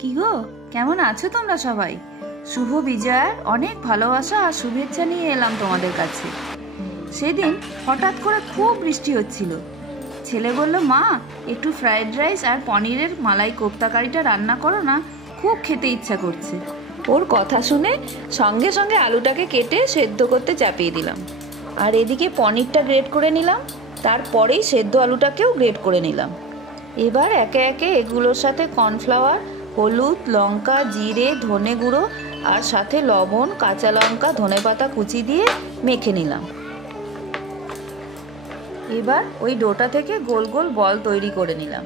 কি গো, কেমন আছো তোমরা সবাই? শুভ বিজয়ার অনেক ভালোবাসা আর শুভেচ্ছা নিয়ে এলাম তোমাদের কাছে। সেদিন হঠাৎ করে খুব বৃষ্টি হচ্ছিল। ছেলে বলল, মা একটু ফ্রাইড রাইস আর পনিরের মালাই কোপ্তা কারিটা রান্না করো না, খুব খেতে ইচ্ছা করছে। ওর কথা শুনে সঙ্গে সঙ্গে আলুটাকে কেটে সেদ্ধ করতে চাপিয়ে দিলাম, আর এদিকে পনিরটা গ্রেট করে নিলাম। তারপরেই সেদ্ধ আলুটাকেও গ্রেট করে নিলাম। এবার একে একে এগুলোর সাথে কর্নফ্লাওয়ার, হলুদ, লঙ্কা, জিরে, ধনে গুঁড়ো আর সাথে লবণ, কাঁচা লঙ্কা, ধনেপাতা কুচি দিয়ে মেখে নিলাম। এবার ওই ডোটা থেকে গোল গোল বল তৈরি করে নিলাম।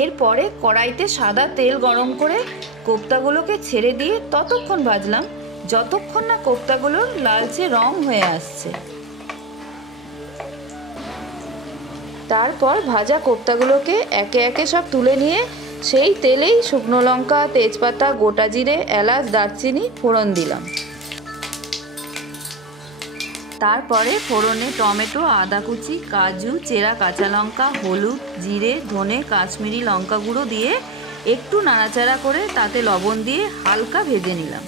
এরপরে কড়াইতে সাদা তেল গরম করে কোপ্তাগুলোকে ছেড়ে দিয়ে ততক্ষণ ভাজলাম যতক্ষণ না কোপ্তাগুলোর লালচে রং হয়ে আসছে। তারপর ভাজা কোপ্তাগুলোকে একে একে সব তুলে নিয়ে সেই তেলেই শুকনো লঙ্কা, তেজপাতা, গোটা জিরে, এলাচ, দারচিনি ফোড়ন দিলাম। তারপরে ফোড়নে টমেটো, আদা কুচি, কাজু, চেরা কাঁচা লঙ্কা, হলুদ, জিরে, ধনে, কাশ্মীরি লঙ্কা গুঁড়ো দিয়ে একটু নাড়াচাড়া করে তাতে লবণ দিয়ে হালকা ভেজে নিলাম।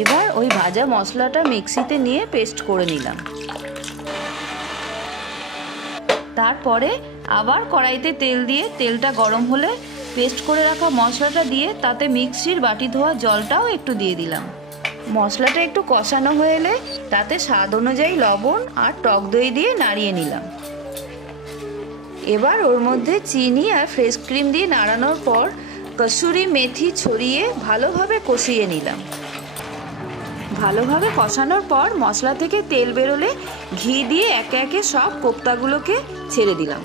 এবার ওই ভাজা মশলাটা মিক্সিতে নিয়ে পেস্ট করে নিলাম। তারপরে আবার কড়াইতে তেল দিয়ে তেলটা গরম হলে পেস্ট করে রাখা মশলাটা দিয়ে তাতে মিক্সির বাটি ধোয়া জলটাও একটু দিয়ে দিলাম। মশলাটা একটু কষানো হয়ে এলে তাতে স্বাদ অনুযায়ী লবণ আর টক দই দিয়ে নাড়িয়ে নিলাম। এবার ওর মধ্যে চিনি আর ফ্রেশ ক্রিম দিয়ে নাড়ানোর পর কসুরি মেথি ছড়িয়ে ভালোভাবে কষিয়ে নিলাম। ভালোভাবে কষানোর পর মশলা থেকে তেল বেরোলে ঘি দিয়ে একে একে সব কোপ্তাগুলোকে ছেড়ে দিলাম।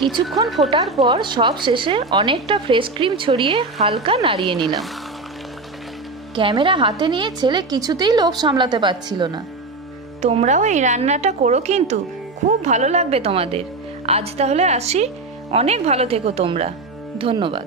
কিছুক্ষণ ফোটার পর সব শেষে অনেকটা ফ্রেশ ক্রিম ছড়িয়ে হালকা নাড়িয়ে নিলাম। ক্যামেরা হাতে নিয়ে ছেলে কিছুতেই লোভ সামলাতে পারছিল না। তোমরাও এই রান্নাটা করো, কিন্তু খুব ভালো লাগবে তোমাদের। আজ তাহলে আসি, অনেক ভালো থেকো তোমরা। ধন্যবাদ।